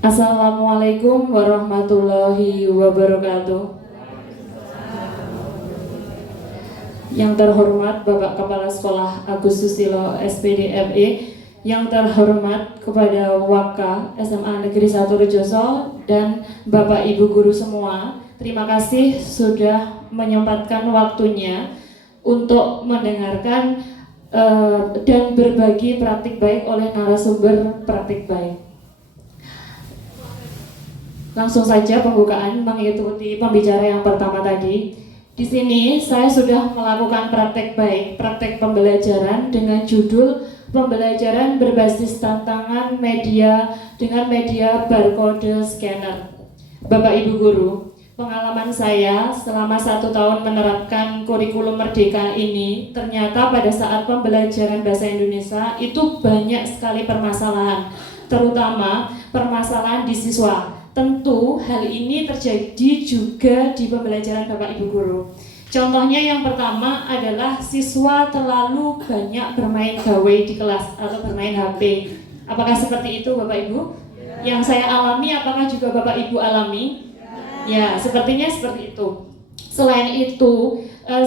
Assalamualaikum warahmatullahi wabarakatuh. Yang terhormat Bapak Kepala Sekolah Agus Susilo SPD ME, yang terhormat kepada Waka SMA Negeri 1 Rejoso dan Bapak Ibu guru semua, terima kasih sudah menyempatkan waktunya untuk mendengarkan dan berbagi praktik baik oleh narasumber praktik baik. Langsung saja pembukaan mengikuti pembicara yang pertama tadi. Di sini saya sudah melakukan praktek baik, praktek pembelajaran dengan judul pembelajaran berbasis tantangan media dengan media barcode scanner. Bapak Ibu guru, pengalaman saya selama 1 tahun menerapkan kurikulum Merdeka ini, ternyata pada saat pembelajaran bahasa Indonesia itu banyak sekali permasalahan, terutama permasalahan di siswa. Tentu hal ini terjadi juga di pembelajaran Bapak Ibu guru. Contohnya yang pertama adalah siswa terlalu banyak bermain gawai di kelas atau bermain HP. Apakah seperti itu Bapak Ibu? Ya. Yang saya alami, apakah juga Bapak Ibu alami? Ya, sepertinya seperti itu. Selain itu,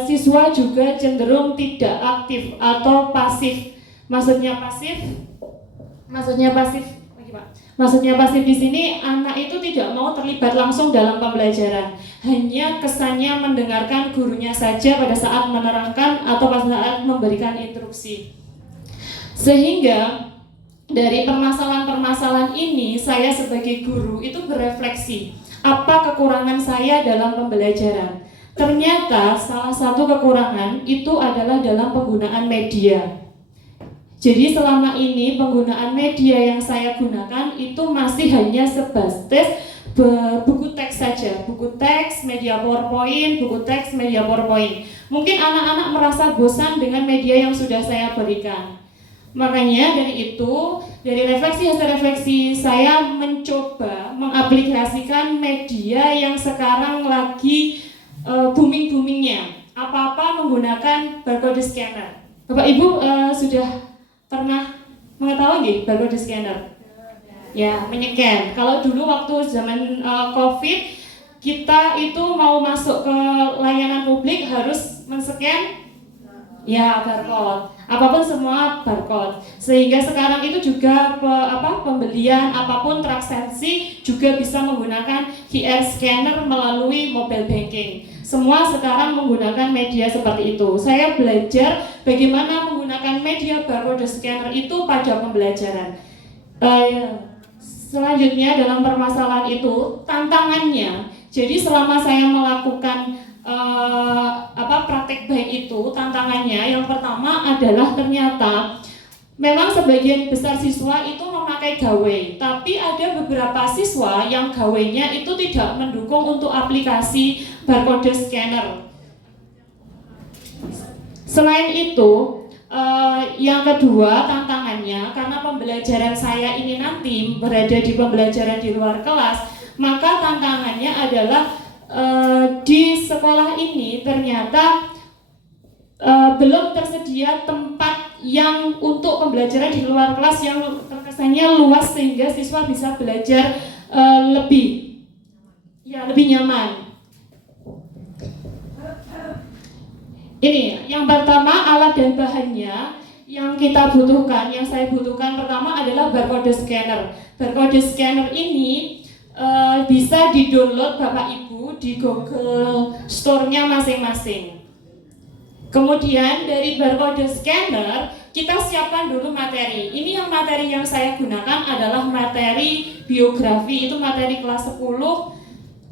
siswa juga cenderung tidak aktif atau pasif. Maksudnya pasif di sini anak itu tidak mau terlibat langsung dalam pembelajaran, hanya kesannya mendengarkan gurunya saja pada saat menerangkan atau pada saat memberikan instruksi. Sehingga dari permasalahan-permasalahan ini saya sebagai guru itu berefleksi, apa kekurangan saya dalam pembelajaran? Ternyata salah satu kekurangan itu adalah dalam penggunaan media. Jadi selama ini penggunaan media yang saya gunakan itu masih hanya sebatas buku teks saja, buku teks, media PowerPoint, buku teks, media PowerPoint. Mungkin anak-anak merasa bosan dengan media yang sudah saya berikan. Makanya dari itu, dari refleksi hasil refleksi, saya mencoba mengaplikasikan media yang sekarang lagi booming-boomingnya. Apa-apa menggunakan barcode scanner. Bapak Ibu sudah pernah mengetahui barcode scanner? Ya, menycan. Kalau dulu waktu zaman COVID, kita itu mau masuk ke layanan publik harus men-scan ya barcode. Apapun semua barcode. Sehingga sekarang itu juga pembelian apapun transaksi juga bisa menggunakan QR scanner melalui mobile banking. Semua sekarang menggunakan media seperti itu. Saya belajar bagaimana menggunakan media barcode scanner itu pada pembelajaran. Selanjutnya dalam permasalahan itu tantangannya. Jadi selama saya melakukan praktek baik itu, tantangannya yang pertama adalah ternyata memang sebagian besar siswa itu memakai gawai, tapi ada beberapa siswa yang gawainya itu tidak mendukung untuk aplikasi barcode scanner. Selain itu, yang kedua tantangannya, karena pembelajaran saya ini nanti berada di pembelajaran di luar kelas, maka tantangannya adalah di sekolah ini ternyata belum tersedia tempat yang untuk pembelajaran di luar kelas yang terkesannya luas sehingga siswa bisa belajar lebih nyaman. Ini yang pertama, alat dan bahannya yang kita butuhkan, yang saya butuhkan pertama adalah barcode scanner. Barcode scanner ini bisa di-download Bapak Ibu di Google Store-nya masing-masing. Kemudian dari barcode scanner kita siapkan dulu materi. Ini yang materi yang saya gunakan adalah materi biografi, itu materi kelas 10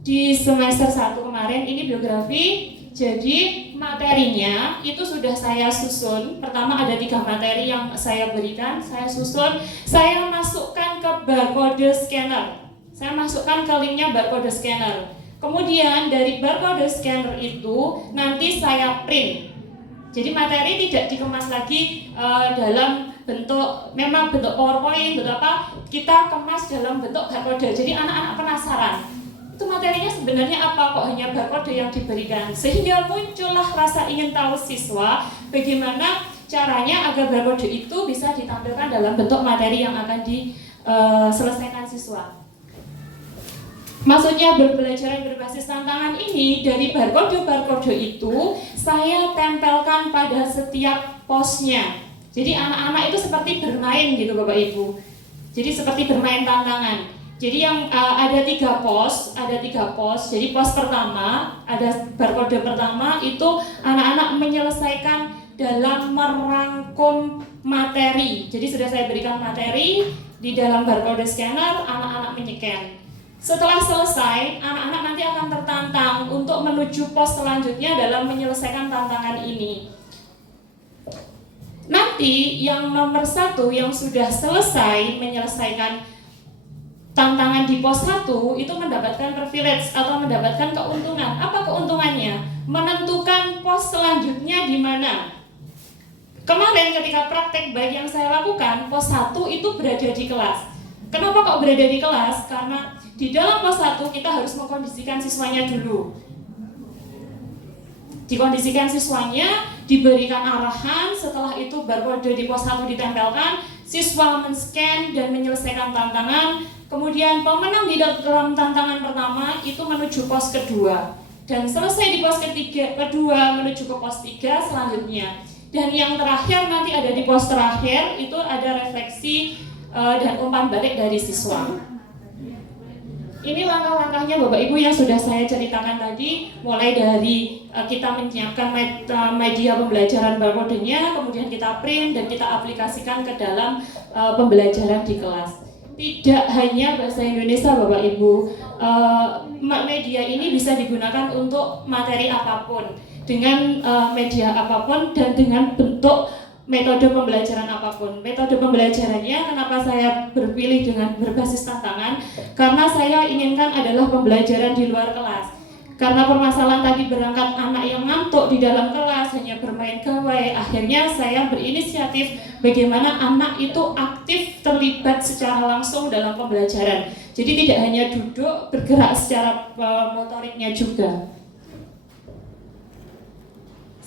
di semester 1 kemarin, ini biografi. Jadi materinya itu sudah saya susun. Pertama ada 3 materi yang saya berikan, saya susun, saya masukkan ke barcode scanner. Saya masukkan ke linknya barcode scanner. Kemudian dari barcode scanner itu nanti saya print. Jadi materi tidak dikemas lagi dalam bentuk PowerPoint, bentuk apa, kita kemas dalam bentuk barcode. Jadi anak-anak penasaran, itu materinya sebenarnya apa, kok hanya barcode yang diberikan. Sehingga muncullah rasa ingin tahu siswa bagaimana caranya agar barcode itu bisa ditampilkan dalam bentuk materi yang akan diselesaikan siswa. Maksudnya pembelajaran berbasis tantangan ini, dari barcode itu saya tempelkan pada setiap posnya. Jadi anak-anak itu seperti bermain gitu Bapak Ibu. Jadi seperti bermain tantangan. Jadi yang ada tiga pos. Jadi pos pertama, ada barcode pertama itu anak-anak menyelesaikan dalam merangkum materi. Jadi sudah saya berikan materi di dalam barcode scanner, anak-anak menyeken. Setelah selesai, anak-anak nanti akan tertantang untuk menuju pos selanjutnya dalam menyelesaikan tantangan ini. Nanti yang nomor 1 yang sudah selesai menyelesaikan tantangan di pos 1 itu mendapatkan privilege atau mendapatkan keuntungan. Apa keuntungannya? Menentukan pos selanjutnya di mana. Kemarin ketika praktek baik yang saya lakukan, pos 1 itu berada di kelas. Kenapa kok berada di kelas? Karena di dalam pos 1 kita harus mengkondisikan siswanya dulu. Dikondisikan siswanya, diberikan arahan, setelah itu barcode di pos 1 ditempelkan, siswa men-scan dan menyelesaikan tantangan, kemudian pemenang di dalam tantangan pertama itu menuju pos kedua, dan selesai di pos kedua menuju ke pos 3 selanjutnya. Dan yang terakhir nanti ada di pos terakhir, itu ada refleksi dan umpan balik dari siswa. Ini langkah-langkahnya Bapak Ibu yang sudah saya ceritakan tadi, mulai dari kita menyiapkan media pembelajaran barcode-nya, kemudian kita print dan kita aplikasikan ke dalam pembelajaran di kelas. Tidak hanya bahasa Indonesia Bapak Ibu, media ini bisa digunakan untuk materi apapun, dengan media apapun dan dengan bentuk metode pembelajaran apapun. Metode pembelajarannya kenapa saya berpilih dengan berbasis tantangan? Karena saya inginkan adalah pembelajaran di luar kelas. Karena permasalahan tadi berangkat anak yang ngantuk di dalam kelas, hanya bermain gawai, akhirnya saya berinisiatif bagaimana anak itu aktif terlibat secara langsung dalam pembelajaran. Jadi tidak hanya duduk, bergerak secara motoriknya juga.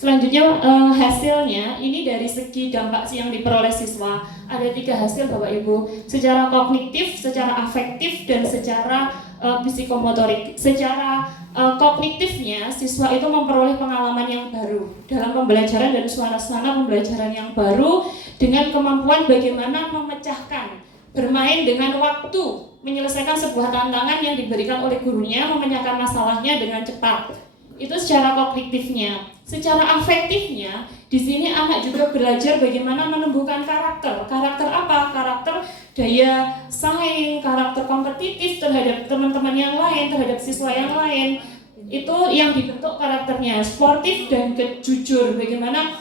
Selanjutnya hasilnya ini dari segi dampak yang diperoleh siswa ada 3 hasil Bapak Ibu, secara kognitif, secara afektif, dan secara psikomotorik. Secara kognitifnya siswa itu memperoleh pengalaman yang baru dalam pembelajaran dan suasana pembelajaran yang baru dengan kemampuan bagaimana memecahkan, bermain dengan waktu, menyelesaikan sebuah tantangan yang diberikan oleh gurunya, memecahkan masalahnya dengan cepat. Itu secara kognitifnya. Secara afektifnya, di sini anak juga belajar bagaimana menumbuhkan karakter. Karakter apa? Karakter daya saing, karakter kompetitif terhadap teman-teman yang lain, terhadap siswa yang lain. Itu yang dibentuk karakternya, sportif dan jujur. Bagaimana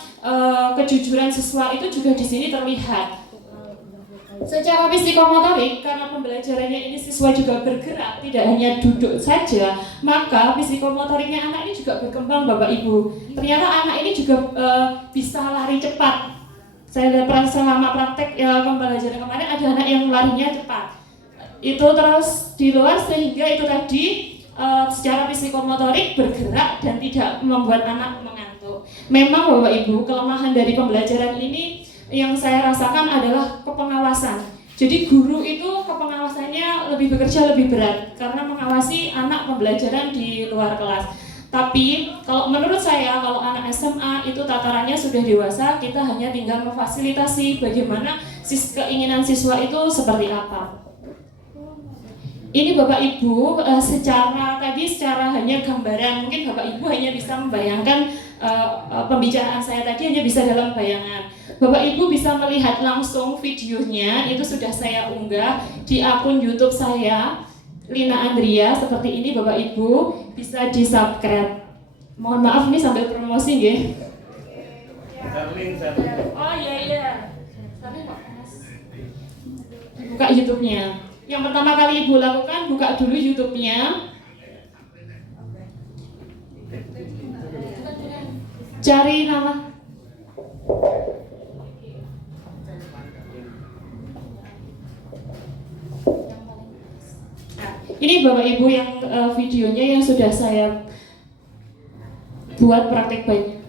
kejujuran siswa itu juga di sini terlihat. Secara psikomotorik, karena pembelajarannya ini siswa juga bergerak, tidak hanya duduk saja, maka psikomotoriknya anak ini juga berkembang Bapak Ibu. Ternyata anak ini juga bisa lari cepat. Saya lihat selama praktek pembelajaran kemarin ada anak yang larinya cepat. Itu terus di luar sehingga itu tadi secara psikomotorik bergerak dan tidak membuat anak mengantuk. Memang Bapak Ibu, kelemahan dari pembelajaran ini yang saya rasakan adalah kepengawasan. Jadi guru itu kepengawasannya bekerja lebih berat karena mengawasi anak pembelajaran di luar kelas. Tapi kalau menurut saya, kalau anak SMA itu tatarannya sudah dewasa, kita hanya tinggal memfasilitasi bagaimana keinginan siswa itu seperti apa. Ini Bapak Ibu secara hanya gambaran, mungkin Bapak Ibu hanya bisa membayangkan pembicaraan saya tadi hanya bisa dalam bayangan. Bapak Ibu bisa melihat langsung videonya, itu sudah saya unggah di akun YouTube saya, Lina Andria, seperti ini Bapak Ibu, bisa di-subscribe. Mohon maaf nih sambil promosi nggih. Oh iya. Buka YouTube-nya. Yang pertama kali Ibu lakukan, buka dulu YouTube-nya. Cari nama. Ini Bapak Ibu yang videonya yang sudah saya buat praktek baiknya.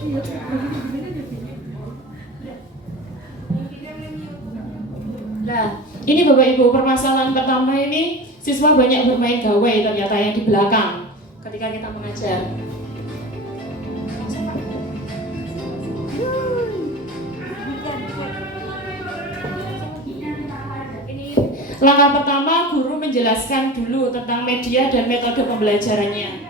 Nah, ini Bapak Ibu, permasalahan pertama ini siswa banyak bermain gawai ternyata yang di belakang ketika kita mengajar. Langkah pertama, guru menjelaskan dulu tentang media dan metode pembelajarannya.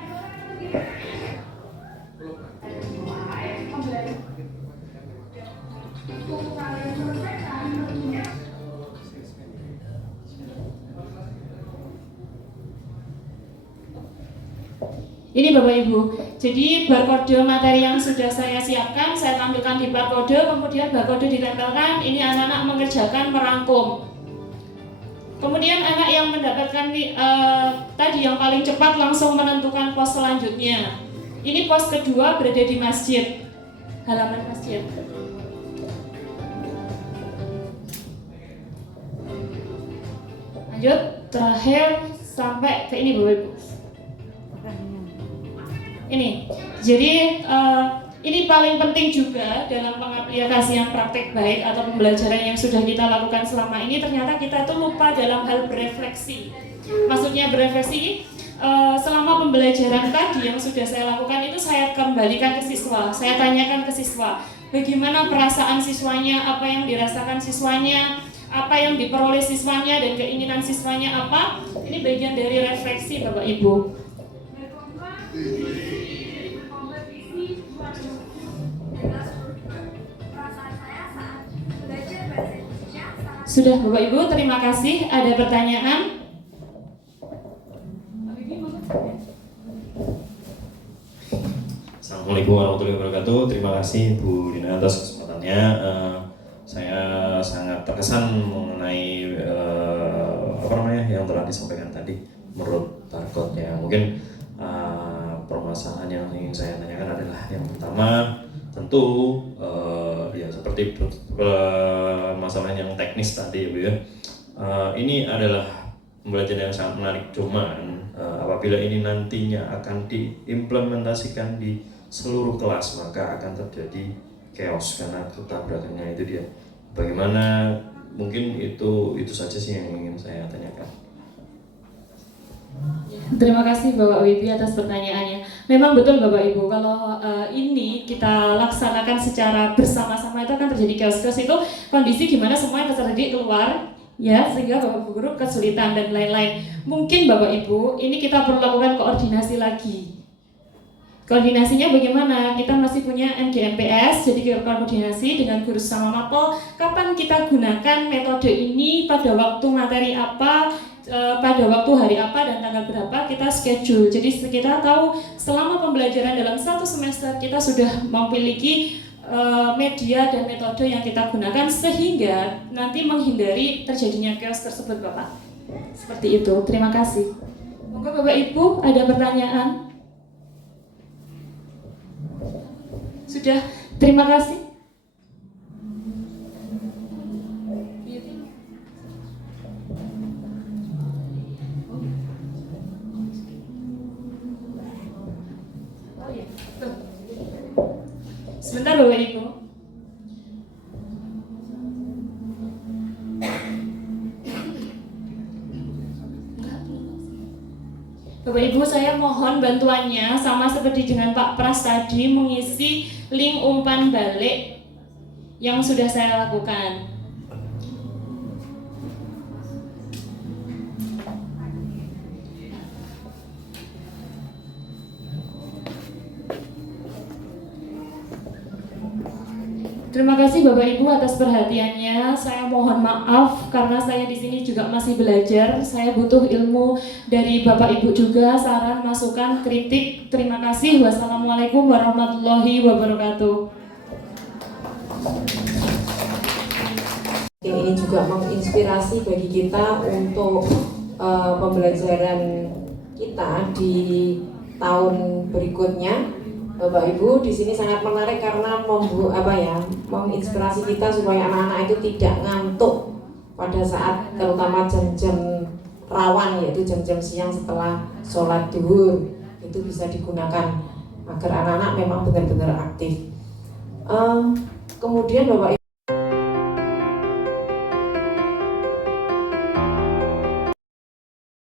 Ini Bapak Ibu, jadi barcode materi yang sudah saya siapkan, saya tampilkan di barcode, kemudian barcode ditempelkan, ini anak-anak mengerjakan merangkum. Kemudian anak yang mendapatkan tadi yang paling cepat langsung menentukan pos selanjutnya. Ini pos kedua berada di masjid, halaman masjid. Lanjut, terakhir sampai ke ini Bapak Ibu. Ini, jadi ini paling penting juga dalam pengaplikasian praktek baik atau pembelajaran yang sudah kita lakukan selama ini. Ternyata kita tuh lupa dalam hal berefleksi. Maksudnya berefleksi, selama pembelajaran tadi yang sudah saya lakukan itu saya kembalikan ke siswa. Saya tanyakan ke siswa, bagaimana perasaan siswanya, apa yang dirasakan siswanya, apa yang diperoleh siswanya, dan keinginan siswanya apa. Ini bagian dari refleksi Bapak Ibu. Sudah Bapak Ibu, terima kasih. Ada pertanyaan? Assalamualaikum warahmatullahi wabarakatuh. Terima kasih Bu Dina atas kesempatannya. Saya sangat terkesan mengenai yang telah disampaikan tadi menurut barcode-nya. Mungkin permasalahan yang ingin saya tanyakan adalah yang pertama tentu ya seperti masalah yang teknis tadi ya Bu ya. Ini adalah pembelajaran yang sangat menarik, cuman apabila ini nantinya akan diimplementasikan di seluruh kelas maka akan terjadi chaos karena ketabrakannya itu dia. Bagaimana, mungkin itu saja sih yang ingin saya tanyakan. Terima kasih Bapak Wibi atas pertanyaannya. Memang betul Bapak Ibu, kalau ini kita laksanakan secara bersama-sama itu akan terjadi chaos itu kondisi gimana semua yang terjadi keluar ya, sehingga Bapak Ibu guru kesulitan dan lain-lain. Mungkin Bapak Ibu ini kita perlu lakukan koordinasi lagi. Koordinasinya bagaimana? Kita masih punya NGMPS, jadi kita koordinasi dengan guru sama mapel. Kapan kita gunakan metode ini, pada waktu materi apa, pada waktu hari apa dan tanggal berapa kita schedule. Jadi kita tahu selama pembelajaran dalam satu semester kita sudah memiliki media dan metode yang kita gunakan sehingga nanti menghindari terjadinya chaos tersebut Bapak. Seperti itu. Terima kasih. Monggo Bapak Ibu ada pertanyaan? Sudah. Terima kasih. Sebentar Bapak Ibu. Bapak Ibu, saya mohon bantuannya sama seperti dengan Pak Pras tadi mengisi link umpan balik yang sudah saya lakukan. Terima kasih Bapak Ibu atas perhatiannya. Saya mohon maaf karena saya di sini juga masih belajar. Saya butuh ilmu dari Bapak Ibu juga, saran, masukan, kritik. Terima kasih. Wassalamualaikum warahmatullahi wabarakatuh. Ini juga menginspirasi bagi kita untuk pembelajaran kita di tahun berikutnya. Bapak Ibu, di sini sangat menarik karena menginspirasi kita supaya anak-anak itu tidak ngantuk pada saat terutama jam-jam rawan, yaitu jam-jam siang setelah sholat duhur. Itu bisa digunakan agar anak-anak memang benar-benar aktif. Kemudian Bapak